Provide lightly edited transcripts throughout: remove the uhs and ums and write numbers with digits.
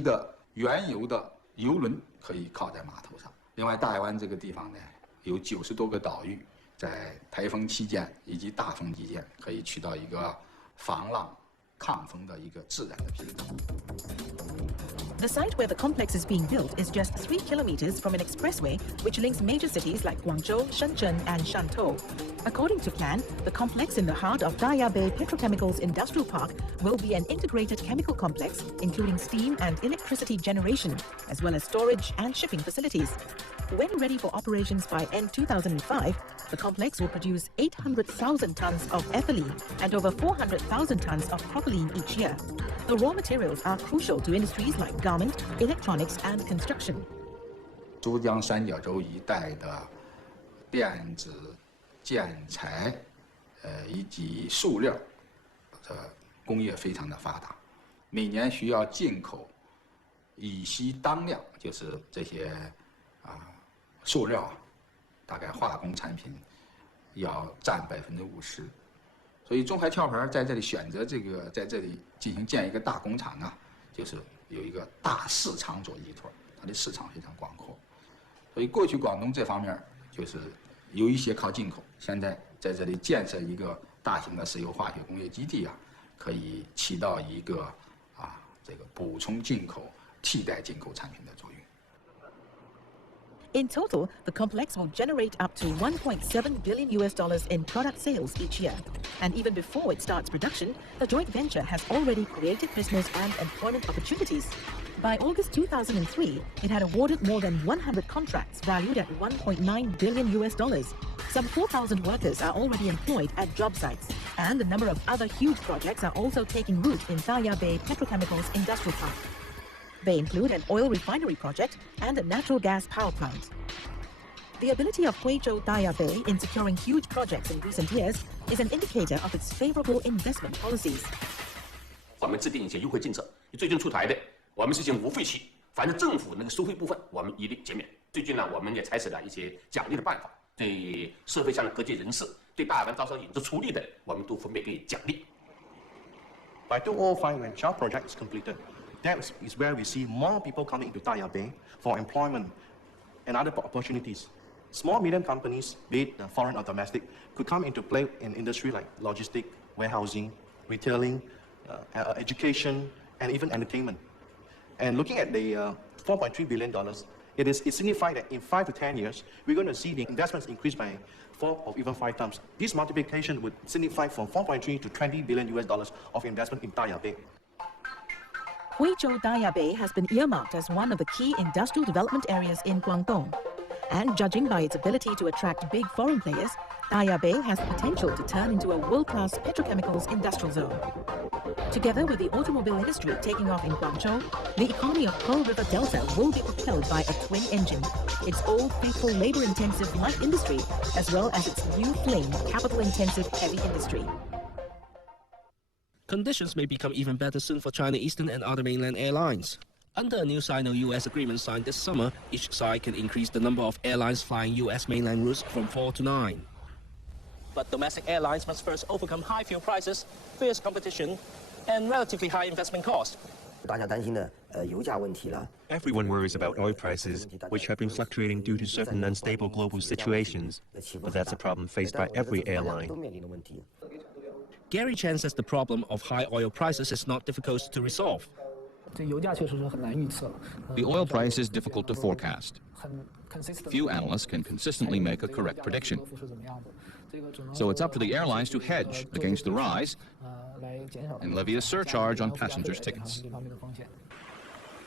的原油的油轮可以靠在码头上。另外，大亚湾这个地方呢，有90多个岛屿，在台风期间以及大风期间，可以起到一个防浪、抗风的一个自然的屏障。The site where the complex is being built is just 3 kilometers from an expressway which links major cities like Guangzhou, Shenzhen, and Shantou. According to plan, the complex in the heart of Daya Bay Petrochemicals Industrial Park will be an integrated chemical complex, including steam and electricity generation, as well as storage and shipping facilities. When ready for operations by end 2005, the complex will produce 800,000 tons of ethylene and over 400,000 tons of propylene each year. The raw materials are crucial to industries like garment, electronics, and construction. 珠江三角洲一带的电子、建材，以及塑料的工业非常的发达，每年需要进口乙烯当量，就是这些塑料大概化工产品要占50%。所以中海壳牌在这里选择在这里进行建一个大工厂啊，就是有一个大市场做依托，它的市场非常广阔。所以过去广东这方面就是有一些靠进口，现在在这里建设一个大型的石油化学工业基地啊，可以起到一个这个补充进口、替代进口产品的作用。In total, the complex will generate up to $1.7 billion in product sales each year. And even before it starts production, the joint venture has already created business and employment opportunities. By August 2003, it had awarded more than 100 contracts valued at $1.9 billion. Some 4,000 workers are already employed at job sites, and a number of other huge projects are also taking root in Daya Bay Petrochemicals Industrial Park. They include an oil refinery project and a natural gas power plant. The ability of Huizhou Daya Bay in securing huge projects in recent years is an indicator of its favorable investment policies. 我们制定一些优惠政策，最近出台的，我们实行无费期，反正政府那个收费部分我们一律减免。最近呢，我们也采取了一些奖励的办法，对社会上的各界人士，对大亚湾招商引资出力的，我们都分别给予奖励。By 2005, when Shell project is completed, that is where we see more people coming into Daya Bay for employment and other opportunities. Small, medium companies, be it foreign or domestic, could come into play in industry like logistics, warehousing, retailing, education, and even entertainment. And looking at the $4.3 billion, it signifies that in 5 to 10 years, we're going to see the investments increase by 4 or even 5 times. This multiplication would signify from $4.3 to $20 billion of investment in Daya Bay. Huizhou Daya Bay has been earmarked as one of the key industrial development areas in Guangdong. And judging by its ability to attract big foreign players, Daya Bay has the potential to turn into a world-class petrochemicals industrial zone. Together with the automobile industry taking off in Guangzhou, the economy of Pearl River Delta will be propelled by a twin engine, its old, faithful, labor-intensive light industry, as well as its new flame, capital-intensive heavy industry. Conditions may become even better soon for China Eastern and other mainland airlines. Under a new Sino-US agreement signed this summer, each side can increase the number of airlines flying US mainland routes from 4 to 9. But domestic airlines must first overcome high fuel prices, fierce competition, and relatively high investment costs. Everyone worries about oil prices, which have been fluctuating due to certain unstable global situations. But that's a problem faced by every airline. Gary Chen says the problem of high oil prices is not difficult to resolve. The oil price is difficult to forecast. Few analysts can consistently make a correct prediction. So it's up to the airlines to hedge against the rise and levy a surcharge on passengers' tickets.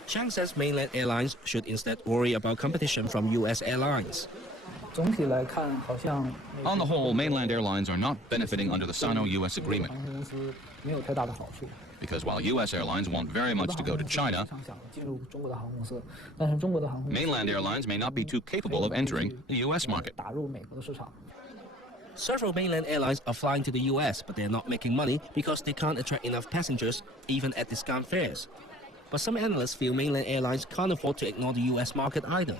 Chang says mainland airlines should instead worry about competition from US airlines. On the whole, mainland airlines are not benefiting under the Sino-US agreement. Because while US airlines want very much to go to China, mainland airlines may not be too capable of entering the US market. Several mainland airlines are flying to the US, but they're not making money because they can't attract enough passengers, even at discount fares. But some analysts feel mainland airlines can't afford to ignore the US market either.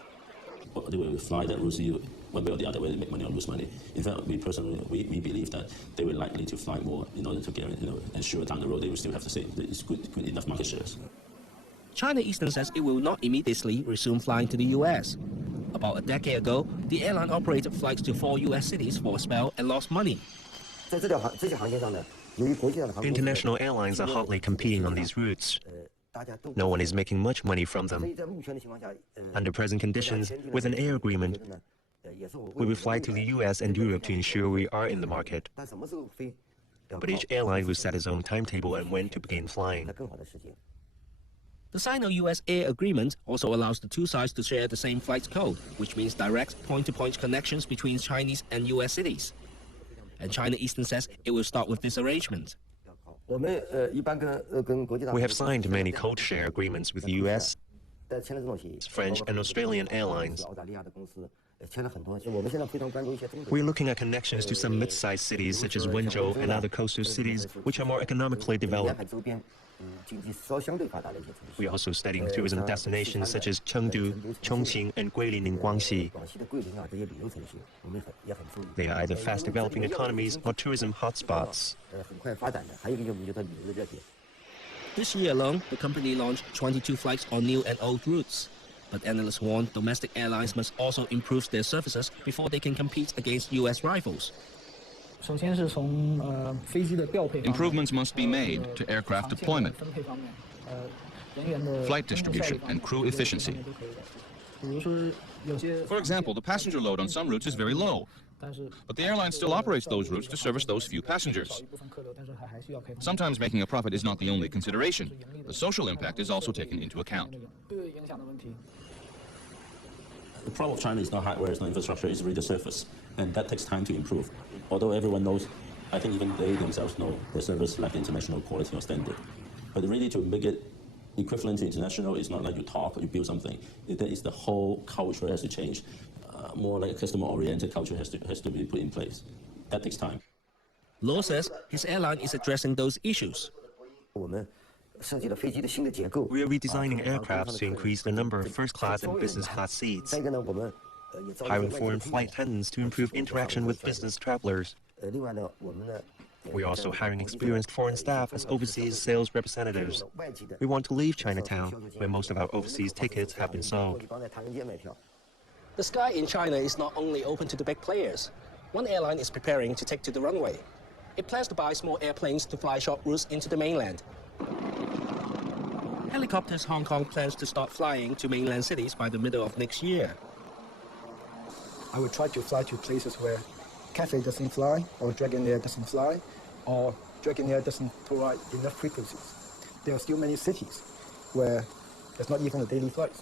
They will fly that route one way or the other, whether they make money or lose money. In fact, we personally believe that they were likely to fly more in order to ensure down the road they will still have the same good enough market shares. China Eastern says it will not immediately resume flying to the US. About a decade ago, the airline operated flights to 4 US cities for a spell and lost money. International airlines are hotly competing on these routes. No one is making much money from them. Under present conditions, with an air agreement, we will fly to the US and Europe to ensure we are in the market. But each airline will set its own timetable and when to begin flying. The Sino-US Air Agreement also allows the two sides to share the same flight code, which means direct point-to-point connections between Chinese and US cities. And China Eastern says it will start with this arrangement. We have signed many code-share agreements with US, French and Australian airlines. We're looking at connections to some mid-sized cities such as Wenzhou and other coastal cities which are more economically developed. We're also studying tourism destinations such as Chengdu, Chongqing and Guilin in Guangxi. They are either fast-developing economies or tourism hotspots. This year alone, the company launched 22 flights on new and old routes. But analysts warn domestic airlines must also improve their services before they can compete against US rivals. Improvements must be made to aircraft deployment, flight distribution, and crew efficiency. For example, the passenger load on some routes is very low, but the airline still operates those routes to service those few passengers. Sometimes making a profit is not the only consideration. The social impact is also taken into account. The problem of China is not hardware, it's not infrastructure, it's really the surface. And that takes time to improve. Although everyone knows, I think even they themselves know, their service lack international quality or standard. But really to make it equivalent to international, it's not like you talk or you build something. That is the whole culture has to change. More like a customer-oriented culture has to be put in place. That takes time. Law says his airline is addressing those issues. We are redesigning aircraft to increase the number of first-class and business-class seats, hiring foreign flight attendants to improve interaction with business travelers. We are also hiring experienced foreign staff as overseas sales representatives. We want to leave Chinatown, where most of our overseas tickets have been sold. The sky in China is not only open to the big players. One airline is preparing to take to the runway. It plans to buy small airplanes to fly short routes into the mainland. Helicopters Hong Kong plans to start flying to mainland cities by the middle of next year. I would try to fly to places where Cathay doesn't fly, or Dragon Air doesn't fly, or Dragon Air doesn't provide enough frequencies. There are still many cities where there's not even a daily flight.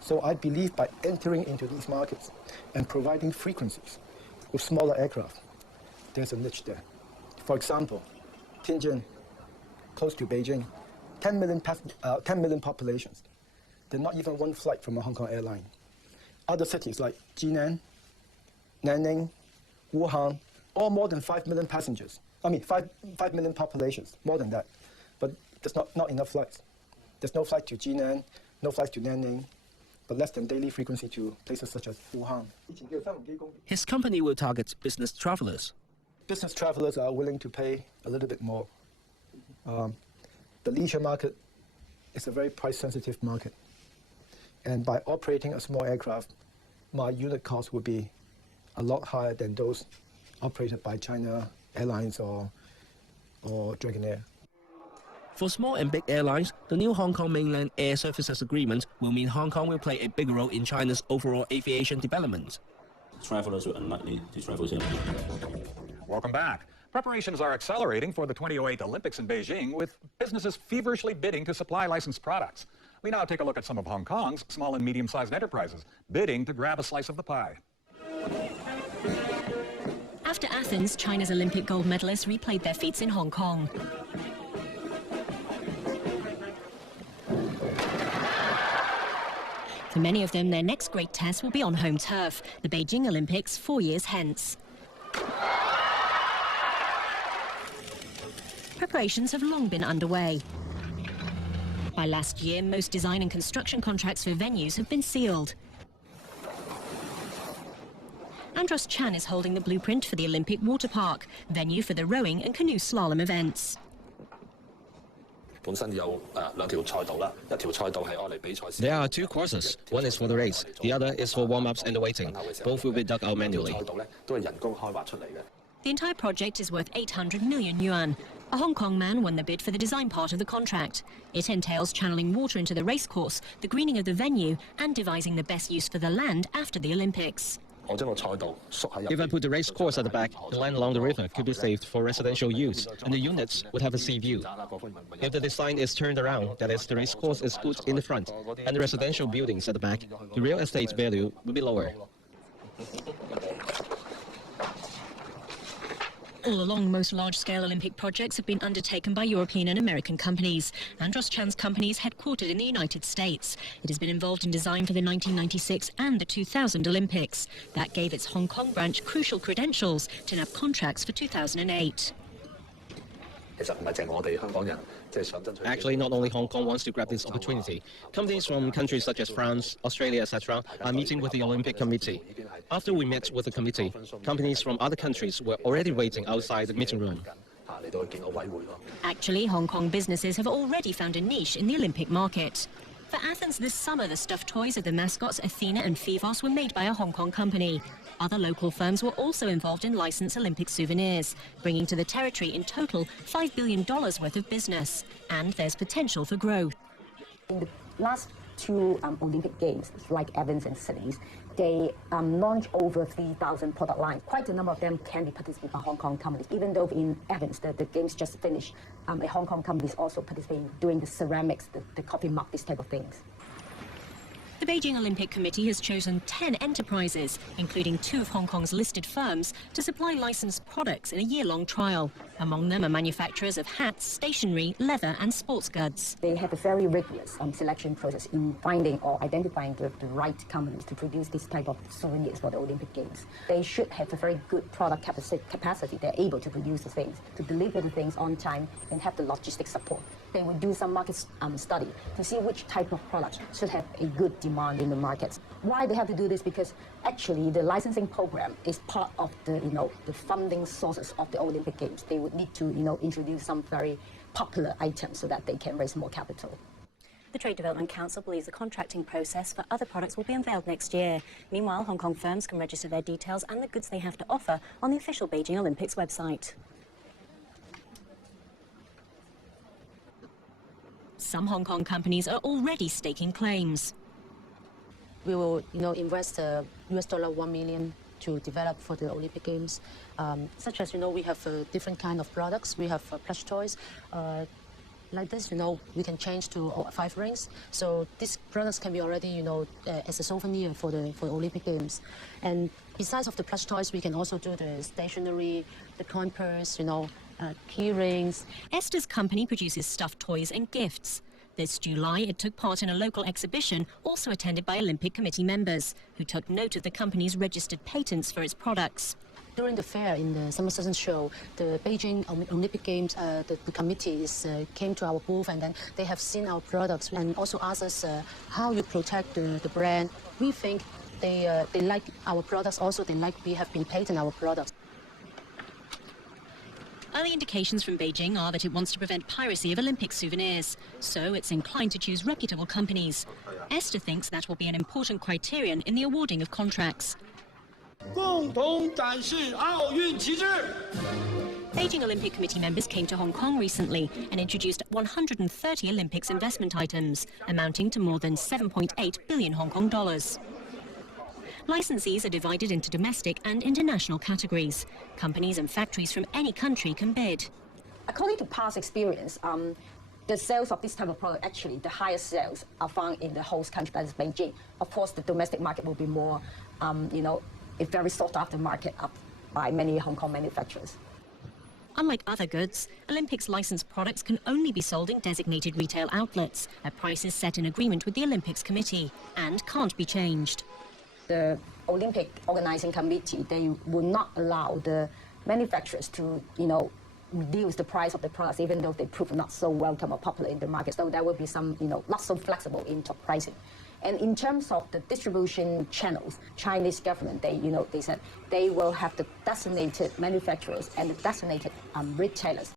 So I believe by entering into these markets and providing frequencies with smaller aircraft, there's a niche there. For example, Tianjin, close to Beijing, 10 million populations. There's not even one flight from a Hong Kong airline. Other cities like Jinan, Nanning, Wuhan, all more than 5 million passengers. I mean, 5 million populations, more than that. But there's not enough flights. There's no flight to Jinan, no flights to Nanning, but less than daily frequency to places such as Wuhan. His company will target business travelers. Business travelers are willing to pay a little bit more. The leisure market is a very price-sensitive market. And by operating a small aircraft, my unit cost would be a lot higher than those operated by China Airlines or Dragon Air. For small and big airlines, the new Hong Kong Mainland Air Services Agreement will mean Hong Kong will play a big role in China's overall aviation development. Travelers are unlikely to travel here. Welcome back. Preparations are accelerating for the 2008 Olympics in Beijing, with businesses feverishly bidding to supply licensed products. We now take a look at some of Hong Kong's small and medium-sized enterprises bidding to grab a slice of the pie. After Athens, China's Olympic gold medalists replayed their feats in Hong Kong. For many of them, their next great test will be on home turf, the Beijing Olympics 4 years hence. Preparations have long been underway. By last year, most design and construction contracts for venues have been sealed. Andros Chan is holding the blueprint for the Olympic water park, venue for the rowing and canoe slalom events. There are 2 courses. One is for the race, the other is for warm-ups and the waiting. Both will be dug out manually. The entire project is worth 800 million yuan. A Hong Kong man won the bid for the design part of the contract. It entails channeling water into the racecourse, the greening of the venue, and devising the best use for the land after the Olympics. If I put the race course at the back, the land along the river could be saved for residential use, and the units would have a sea view. If the design is turned around, that is, the race course is put in the front, and the residential buildings at the back, the real estate value will be lower. All along, most large-scale Olympic projects have been undertaken by European and American companies. Andros Chan's company is headquartered in the United States. It has been involved in design for the 1996 and the 2000 Olympics. That gave its Hong Kong branch crucial credentials to nab contracts for 2008. Actually, not only Hong Kong wants to grab this opportunity. Companies from countries such as France, Australia, etc. are meeting with the Olympic Committee. After we met with the committee, companies from other countries were already waiting outside the meeting room. Actually, Hong Kong businesses have already found a niche in the Olympic market. For Athens this summer, the stuffed toys of the mascots Athena and Phevos were made by a Hong Kong company. Other local firms were also involved in licensed Olympic souvenirs, bringing to the territory in total $5 billion worth of business. And there's potential for growth. In the last 2 Olympic Games, like Athens and Sydney, they launched over 3,000 product lines. Quite a number of them can be participated by Hong Kong companies. Even though in Athens, the Games just finished, a Hong Kong company is also participating, doing the ceramics, the coffee mug, this type of things. The Beijing Olympic Committee has chosen 10 enterprises, including 2 of Hong Kong's listed firms, to supply licensed products in a year-long trial. Among them are manufacturers of hats, stationery, leather and sports goods. They have a very rigorous selection process in finding or identifying the right companies to produce this type of souvenirs for the Olympic Games. They should have a very good product capacity. They're able to produce the things, to deliver the things on time, and have the logistics support. They will do some market study to see which type of product should have a good demand in the markets. Why they have to do this? Because actually the licensing program is part of the the funding sources of the Olympic Games. They would need to introduce some very popular items so that they can raise more capital. The Trade Development Council believes the contracting process for other products will be unveiled next year. Meanwhile, Hong Kong firms can register their details and the goods they have to offer on the official Beijing Olympics website. Some Hong Kong companies are already staking claims. We will, invest $1 million to develop for the Olympic Games. Such as, we have different kind of products. We have plush toys. Like this, we can change to 5 rings. So these products can be already, as a souvenir for the Olympic Games. And besides of the plush toys, we can also do the stationery, the coin purse, key rings. Esther's company produces stuffed toys and gifts. This July, it took part in a local exhibition, also attended by Olympic Committee members, who took note of the company's registered patents for its products. During the fair in the summer season show, the Beijing Olympic Games, the committee came to our booth, and then they have seen our products and also asked us how you protect the brand. We think they like our products. Also, they like we have been patenting our products. Early indications from Beijing are that it wants to prevent piracy of Olympic souvenirs, so it's inclined to choose reputable companies. Esther thinks that will be an important criterion in the awarding of contracts. Beijing Olympic Committee members came to Hong Kong recently and introduced 130 Olympics investment items, amounting to more than 7.8 billion Hong Kong dollars. Licensees are divided into domestic and international categories. Companies and factories from any country can bid. According to past experience, the sales of this type of product, actually the highest sales are found in the host country, that is Beijing. Of course, the domestic market will be more, a very sought after market up by many Hong Kong manufacturers. Unlike other goods, Olympics licensed products can only be sold in designated retail outlets at prices set in agreement with the Olympics Committee and can't be changed. The Olympic Organizing Committee, they will not allow the manufacturers to, reduce the price of the products, even though they prove not so welcome or popular in the market. So there will be some, not so flexible in top pricing. And in terms of the distribution channels, Chinese government, they said they will have the designated manufacturers and the designated retailers.